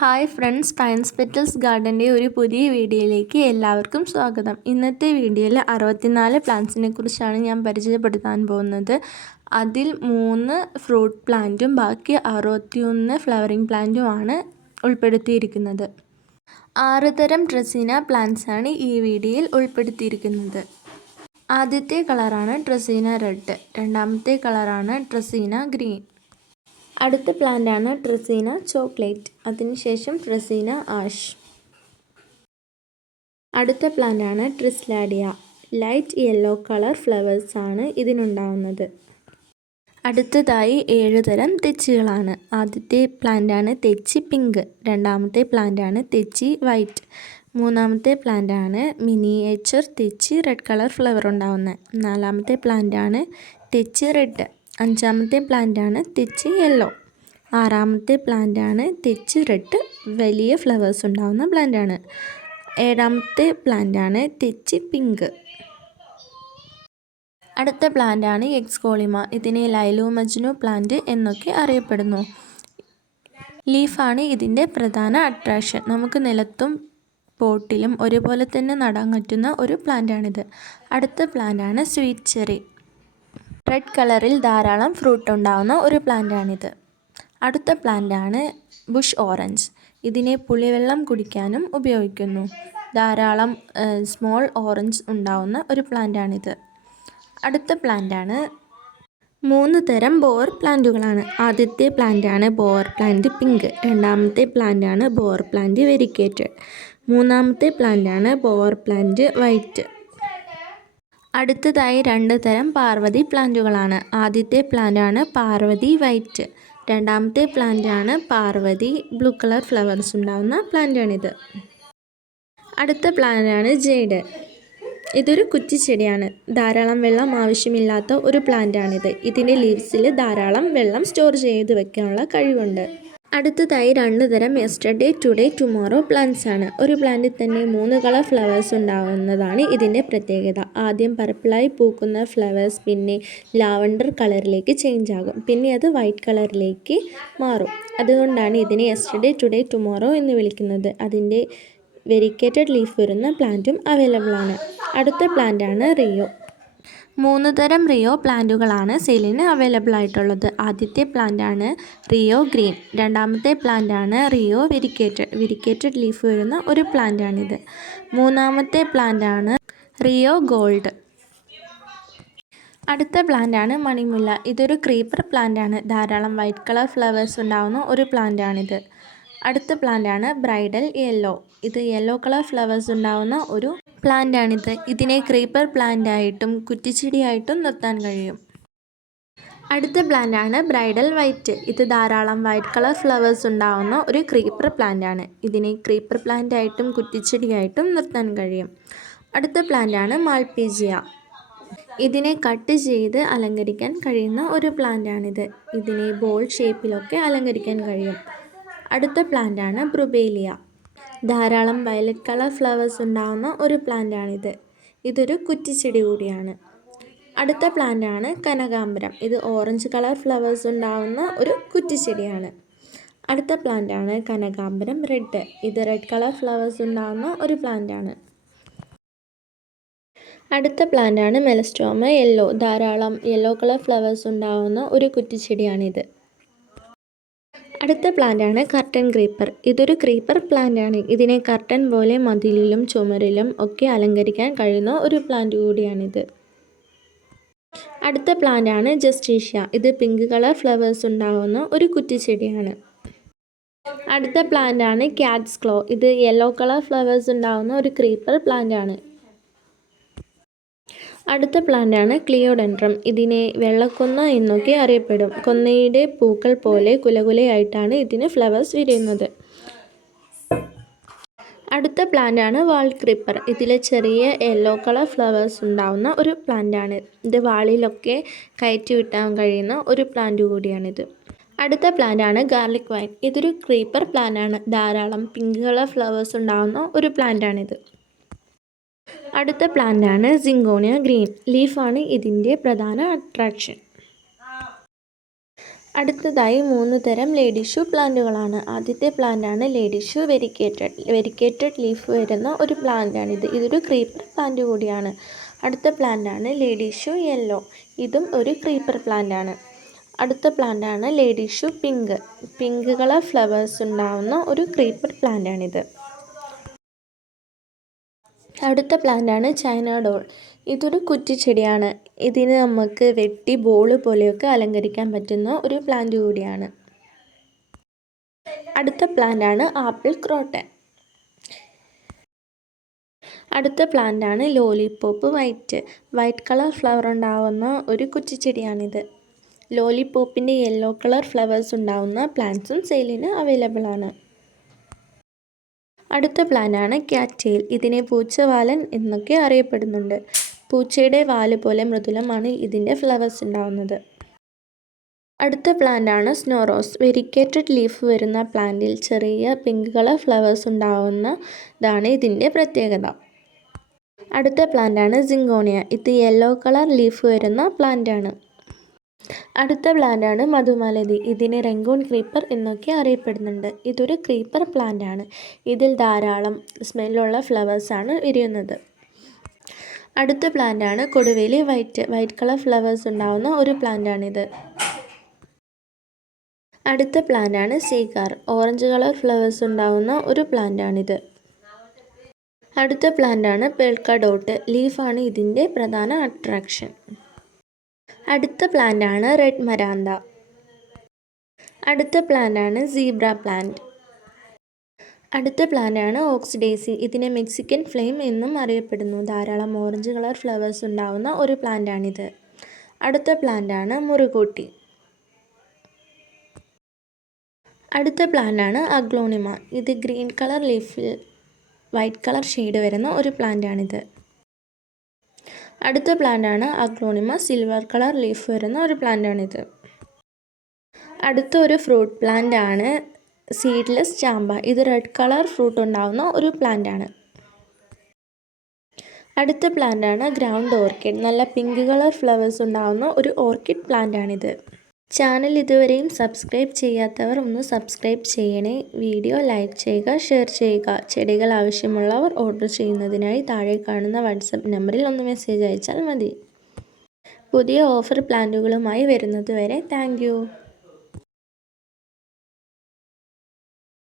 Hi friends പയൻസ് petals ഗാർഡന്റെ ഒരു പുതിയ വീഡിയോയിലേക്ക് എല്ലാവർക്കും സ്വാഗതം. ഇന്നത്തെ വീഡിയോയിൽ അറുപത്തിനാല് പ്ലാന്റ്സിനെ കുറിച്ചാണ് ഞാൻ പരിചയപ്പെടുത്താൻ പോകുന്നത്. അതിൽ മൂന്ന് ഫ്രൂട്ട് പ്ലാന്റും ബാക്കി അറുപത്തിയൊന്ന് ഫ്ലവറിംഗ് പ്ലാന്റുമാണ് ഉൾപ്പെടുത്തിയിരിക്കുന്നത്. ആറ് തരം ഡ്രസീന പ്ലാന്റ്സാണ് ഈ വീഡിയോയിൽ ഉൾപ്പെടുത്തിയിരിക്കുന്നത്. ആദ്യത്തെ കളറാണ് ഡ്രസീന റെഡ്. രണ്ടാമത്തെ കളറാണ് ഡ്രസീന ഗ്രീൻ. അടുത്ത പ്ലാന്റാണ് ട്രസീന ചോക്ലേറ്റ്. അതിനുശേഷം ട്രസീന ആഷ്. അടുത്ത പ്ലാന്റാണ് ട്രിസ്ലാഡിയ. ലൈറ്റ് യെല്ലോ കളർ ഫ്ലവേഴ്സ് ആണ് ഇതിനുണ്ടാവുന്നത്. അടുത്തതായി ഏഴ് തരം തെച്ചികളാണ്. ആദ്യത്തെ പ്ലാന്റാണ് തെച്ചി പിങ്ക്. രണ്ടാമത്തെ പ്ലാന്റാണ് തെച്ചി വൈറ്റ്. മൂന്നാമത്തെ പ്ലാന്റാണ് മിനിയേച്ചർ തെച്ചി റെഡ് കളർ ഫ്ലവർ ഉണ്ടാവുന്നത്. നാലാമത്തെ പ്ലാന്റാണ് തെച്ചി റെഡ്. അഞ്ചാമത്തെ പ്ലാന്റാണ് തെച്ച് യെല്ലോ. ആറാമത്തെ പ്ലാന്റാണ് തെച്ച് റെഡ്. വലിയ ഫ്ലവേഴ്സ് ഉണ്ടാകുന്ന പ്ലാന്റാണ്. ഏഴാമത്തെ പ്ലാന്റാണ് തെച്ച് പിങ്ക്. അടുത്ത പ്ലാന്റാണ് എക്സ്കോളിമ ഇതിനെ ലൈലു മജ്നു പ്ലാന്റ് എന്നൊക്കെ അറിയപ്പെടുന്നു. ലീഫാണ് ഇതിന്റെ പ്രധാന അട്രാക്ഷൻ. നമുക്ക് നിലത്തും പോട്ടിലും ഒരുപോലെ തന്നെ നടാൻ പറ്റുന്ന ഒരു പ്ലാന്റാണിത്. അടുത്ത പ്ലാന്റാണ് സ്വീറ്റ് ചെറി. റെഡ് കളറിൽ ധാരാളം ഫ്രൂട്ട് ഉണ്ടാകുന്ന ഒരു പ്ലാന്റാണിത് അടുത്ത പ്ലാന്റാണ് ബുഷ് ഓറഞ്ച് ഇതിനെ പുളിവെള്ളം കുടിക്കാനും ഉപയോഗിക്കുന്നു. ധാരാളം സ്മോൾ ഓറഞ്ച് ഉണ്ടാകുന്ന ഒരു പ്ലാന്റാണിത് അടുത്ത പ്ലാന്റാണ് മൂന്ന് തരം ബോർ പ്ലാന്റുകളാണ് ആദ്യത്തെ പ്ലാന്റാണ് ബോർ പ്ലാന്റ് പിങ്ക് രണ്ടാമത്തെ പ്ലാന്റാണ് ബോർ പ്ലാന്റ് വെരിക്കേറ്റഡ് മൂന്നാമത്തെ പ്ലാന്റാണ് ബോർ പ്ലാന്റ് വൈറ്റ് അടുത്തതായി രണ്ട് തരം പാർവതി പ്ലാന്റുകളാണ്. ആദ്യത്തെ പ്ലാന്റാണ് പാർവതി വൈറ്റ്. രണ്ടാമത്തെ പ്ലാന്റാണ് പാർവതി ബ്ലൂ കളർ ഫ്ലവേഴ്സ് ഉണ്ടാകുന്ന പ്ലാന്റാണിത്. അടുത്ത പ്ലാന്റാണ് ജെയ്ഡ് ഇതൊരു കുറ്റിച്ചെടിയാണ് ധാരാളം വെള്ളം ആവശ്യമില്ലാത്ത ഒരു പ്ലാന്റാണിത്. ഇതിന്റെ ലീവ്സിൽ ധാരാളം വെള്ളം സ്റ്റോർ ചെയ്ത് വെക്കാനുള്ള കഴിവുണ്ട്. അടുത്തതായി രണ്ട് തരം യെസ്റ്റർഡേ ടുഡേ ടുമോറോ പ്ലാന്റ്സ് ആണ്. ഒരു പ്ലാന്റിൽ തന്നെ മൂന്ന് കളർ ഫ്ലവേഴ്സ് ഉണ്ടാകുന്നതാണ് ഇതിന്റെ പ്രത്യേകത. ആദ്യം പർപ്പിളായി പൂക്കുന്ന ഫ്ലവേഴ്സ് പിന്നെ ലാവണ്ടർ കളറിലേക്ക് ചേഞ്ച് ആകും. പിന്നെ അത് വൈറ്റ് കളറിലേക്ക് മാറും. അതുകൊണ്ടാണ് ഇതിനെ യെസ്റ്റർഡേ ടുഡേ ടുമോറോ എന്ന് വിളിക്കുന്നത്. അതിന്റെ വെരിക്കേറ്റഡ് ലീഫ് വരുന്ന പ്ലാന്റും അവൈലബിൾ ആണ്. അടുത്ത പ്ലാന്റാണ് റിയോ മൂന്ന് തരം റിയോ പ്ലാന്റുകളാണ് സെയിലിന് അവൈലബിൾ ആയിട്ടുള്ളത്. ആദ്യത്തെ പ്ലാന്റാണ് റിയോ ഗ്രീൻ രണ്ടാമത്തെ പ്ലാന്റാണ് റിയോ വെരിക്കേറ്റഡ് വെരിക്കേറ്റഡ് ലീഫ് വരുന്ന ഒരു പ്ലാന്റാണിത് മൂന്നാമത്തെ പ്ലാന്റാണ് റിയോ ഗോൾഡ് അടുത്ത പ്ലാന്റാണ് മണിമുല്ല. ഇതൊരു ക്രീപ്പർ പ്ലാന്റാണ് ധാരാളം വൈറ്റ് കളർ ഫ്ലവേഴ്സ് ഉണ്ടാകുന്ന ഒരു പ്ലാന്റാണിത് അടുത്ത പ്ലാന്റാണ് ബ്രൈഡൽ യെല്ലോ ഇത് യെല്ലോ കളർ ഫ്ലവേഴ്സ് ഉണ്ടാകുന്ന ഒരു പ്ലാന്റാണിത്. ഇതിനെ ക്രീപ്പർ പ്ലാന്റായിട്ടും കുറ്റിച്ചെടിയായിട്ടും നിർത്താൻ കഴിയും. അടുത്ത പ്ലാന്റാണ് ബ്രൈഡൽ വൈറ്റ്. ഇത് ധാരാളം വൈറ്റ് കളർ ഫ്ലവേഴ്സ് ഉണ്ടാകുന്ന ഒരു ക്രീപ്പർ പ്ലാന്റാണ്. ഇതിനെ ക്രീപ്പർ പ്ലാന്റായിട്ടും കുറ്റിച്ചെടിയായിട്ടും നിർത്താൻ കഴിയും. അടുത്ത പ്ലാന്റാണ് മാൾപീജിയ. ഇതിനെ കട്ട് ചെയ്ത് അലങ്കരിക്കാൻ കഴിയുന്ന ഒരു പ്ലാന്റാണിത്. ഇതിനെ ബോൾ ഷേപ്പിലൊക്കെ അലങ്കരിക്കാൻ കഴിയും. അടുത്ത പ്ലാന്റാണ് ബ്രുബേലിയ. ധാരാളം വയലറ്റ് കളർ ഫ്ലവേഴ്സ് ഉണ്ടാകുന്ന ഒരു പ്ലാന്റാണിത് ഇതൊരു കുറ്റിച്ചെടി കൂടിയാണ്. അടുത്ത പ്ലാന്റ് ആണ് കനകാംബരം. ഇത് ഓറഞ്ച് കളർ ഫ്ലവേഴ്സ് ഉണ്ടാകുന്ന ഒരു കുറ്റിച്ചെടിയാണ്. അടുത്ത പ്ലാന്റ് ആണ് കനകാംബരം റെഡ് ഇത് റെഡ് കളർ ഫ്ലവേഴ്സ് ഉണ്ടാകുന്ന ഒരു പ്ലാന്റാണ് അടുത്ത പ്ലാന്റ് ആണ് മെലസ്റ്റോമ യെല്ലോ ധാരാളം യെല്ലോ കളർ ഫ്ലവേഴ്സ് ഉണ്ടാകുന്ന ഒരു കുറ്റിച്ചെടിയാണിത്. അടുത്ത പ്ലാന്റാണ് കർട്ടൻ ക്രീപ്പർ. ഇതൊരു ക്രീപ്പർ പ്ലാന്റാണ്. ഇതിനെ കർട്ടൻ പോലെ മതിലിലും ചുമരിലും ഒക്കെ അലങ്കരിക്കാൻ കഴിയുന്ന ഒരു പ്ലാന്റ് കൂടിയാണിത്. അടുത്ത പ്ലാന്റാണ് ജസ്റ്റീഷ്യ. ഇത് പിങ്ക് കളർ ഫ്ലവേഴ്സ് ഉണ്ടാകുന്ന ഒരു കുറ്റിച്ചെടിയാണ്. അടുത്ത പ്ലാന്റാണ് ക്യാറ്റ്സ് ക്ലോ. ഇത് യെല്ലോ കളർ ഫ്ലവേഴ്സ് ഉണ്ടാകുന്ന ഒരു ക്രീപ്പർ പ്ലാന്റാണ്. അടുത്ത പ്ലാന്റാണ് ക്ലിയോഡെൻഡ്രം. ഇതിനെ വെള്ളക്കൊന്ന എന്നൊക്കെ അറിയപ്പെടും. കൊന്നയുടെ പൂക്കൾ പോലെ കുലകുലയായിട്ടാണ് ഇതിന് ഫ്ലവേഴ്സ് വിരിയുന്നത്. അടുത്ത പ്ലാന്റാണ് വാൾ ക്രീപ്പർ ഇതിലെ ചെറിയ യെല്ലോ കളർ ഫ്ലവേഴ്സ് ഉണ്ടാവുന്ന ഒരു പ്ലാന്റാണ്. ഇത് വാളിലൊക്കെ കയറ്റി വിട്ടാൻ കഴിയുന്ന ഒരു പ്ലാന്റ് കൂടിയാണിത്. അടുത്ത പ്ലാന്റാണ് ഗാർലിക് വൈൻ. ഇതൊരു ക്രീപ്പർ പ്ലാന്റാണ്. ധാരാളം പിങ്ക് കളർ ഫ്ലവേഴ്സ് ഉണ്ടാകുന്ന ഒരു പ്ലാന്റാണിത്. അടുത്ത പ്ലാന്റാണ് സിങ്കോണിയ ഗ്രീൻ. ലീഫാണ് ഇതിന്റെ പ്രധാന അട്രാക്ഷൻ അടുത്തതായി മൂന്ന് തരം ലേഡിഷു പ്ലാന്റുകളാണ്. ആദ്യത്തെ പ്ലാന്റാണ് ലേഡിഷു വെരിക്കേറ്റഡ്. വെരിക്കേറ്റഡ് ലീഫ് വരുന്ന ഒരു പ്ലാന്റാണിത് ഇതൊരു ക്രീപ്പർ പ്ലാന്റ് കൂടിയാണ്. അടുത്ത പ്ലാന്റാണ് ലേഡിഷു യെല്ലോ. ഇതും ഒരു ക്രീപ്പർ പ്ലാന്റാണ്. അടുത്ത പ്ലാന്റാണ് ലേഡിഷു പിങ്ക് പിങ്ക്. കളർ ഫ്ലവേഴ്സ് ഉണ്ടാവുന്ന ഒരു ക്രീപ്പർ പ്ലാന്റാണിത്. അടുത്ത പ്ലാന്റാണ് ചൈന ഡോൾ. ഇതൊരു കുറ്റിച്ചെടിയാണ് ഇതിന് നമുക്ക് വെട്ടി ബോൾ പോലെയൊക്കെ അലങ്കരിക്കാൻ പറ്റുന്ന ഒരു പ്ലാന്റ് കൂടിയാണ്. അടുത്ത പ്ലാന്റാണ് ആപ്പിൾ ക്രോട്ടൻ. അടുത്ത പ്ലാന്റാണ് lollipop white. White colour flower ഉണ്ടാവുന്ന ഒരു കുറ്റിച്ചെടിയാണിത് ലോലിപോപ്പിന്റെ യെല്ലോ കളർ ഫ്ലവേഴ്സ് ഉണ്ടാവുന്ന പ്ലാന്റ്സും സെയിലിന് അവൈലബിൾ ആണ് അടുത്ത പ്ലാന്റാണ് ക്യാറ്റെയിൽ. ഇതിനെ പൂച്ചവാലൻ എന്നൊക്കെ അറിയപ്പെടുന്നുണ്ട്. പൂച്ചയുടെ വാൽ പോലെ മൃദുലമാണ് ഇതിന്റെ ഫ്ലവേഴ്സ് ഉണ്ടാവുന്നത്. അടുത്ത പ്ലാന്റാണ് സ്നോറോസ്. വെരിക്കേറ്റഡ് ലീഫ് വരുന്ന പ്ലാന്റിൽ ചെറിയ പിങ്ക് കളർ ഫ്ലവേഴ്സ് ഉണ്ടാവുന്നതാണ് ഇതിന്റെ പ്രത്യേകത. അടുത്ത പ്ലാന്റാണ് സിങ്കോണിയ ഇത് യെല്ലോ കളർ ലീഫ് വരുന്ന പ്ലാന്റാണ്. അടുത്ത പ്ലാന്റാണ് മധുമാലതി. ഇതിനെ റെങ്കോൺ ക്രീപ്പർ എന്നൊക്കെ അറിയപ്പെടുന്നുണ്ട്. ഇതൊരു ക്രീപ്പർ പ്ലാന്റാണ്. ഇതിൽ ധാരാളം സ്മെല്ലുള്ള ഫ്ലവേഴ്സാണ് വിരിയുന്നത്. അടുത്ത പ്ലാന്റാണ് കൊടുവേലി വൈറ്റ് വൈറ്റ് കളർ ഫ്ലവേഴ്സ് ഉണ്ടാവുന്ന ഒരു പ്ലാന്റാണിത്. അടുത്ത പ്ലാന്റാണ് സീകാർ. ഓറഞ്ച് കളർ ഫ്ലവേഴ്സ് ഉണ്ടാവുന്ന ഒരു പ്ലാന്റാണിത്. അടുത്ത പ്ലാന്റാണ് പേൾക്ക ഡോട്ട്. ലീഫാണ് ഇതിന്റെ പ്രധാന അട്രാക്ഷൻ. അടുത്ത പ്ലാന്റാണ് റെഡ് മരാന്ത. അടുത്ത പ്ലാന്റാണ് സീബ്ര പ്ലാന്റ്. അടുത്ത പ്ലാന്റാണ് ഓക്സിഡേസി. ഇതിനെ മെക്സിക്കൻ ഫ്ലെയിം എന്നും അറിയപ്പെടുന്നു. ധാരാളം ഓറഞ്ച് കളർ ഫ്ലവേഴ്സ് ഉണ്ടാവുന്ന ഒരു പ്ലാന്റാണിത്. അടുത്ത പ്ലാന്റാണ് മുറുകൂട്ടി. അടുത്ത പ്ലാന്റാണ് അഗ്ലോണിമ. ഇത് ഗ്രീൻ കളർ ലീഫിൽ വൈറ്റ് കളർ ഷെയ്ഡ് വരുന്ന ഒരു പ്ലാന്റാണിത്. അടുത്ത പ്ലാന്റാണ് അഗ്ലോണിമ സിൽവർ കളർ ലീഫ് വരുന്ന ഒരു പ്ലാന്റാണിത്. അടുത്ത ഒരു ഫ്രൂട്ട് പ്ലാന്റ് ആണ് സീഡ്ലെസ് ചാമ്പ. ഇത് റെഡ് കളർ ഫ്രൂട്ട് ഉണ്ടാവുന്ന ഒരു പ്ലാന്റാണ്. അടുത്ത പ്ലാന്റാണ് ഗ്രൗണ്ട് ഓർക്കിഡ്. നല്ല പിങ്ക് കളർ ഫ്ലവേഴ്സ് ഉണ്ടാവുന്ന ഒരു ഓർക്കിഡ് പ്ലാന്റാണിത്. ചാനൽ ഇതുവരെയും സബ്സ്ക്രൈബ് ചെയ്യാത്തവർ ഒന്ന് സബ്സ്ക്രൈബ് ചെയ്യണേ. വീഡിയോ ലൈക്ക് ചെയ്യുക ഷെയർ ചെയ്യുക. ചെടികൾ ആവശ്യമുള്ളവർ ഓർഡർ ചെയ്യുന്നതിനായി താഴെ കാണുന്ന വാട്സപ്പ് നമ്പറിൽ ഒന്ന് മെസ്സേജ് അയച്ചാൽ മതി. പുതിയ ഓഫർ പ്ലാന്റുകളുമായി വരുന്നതുവരെ താങ്ക്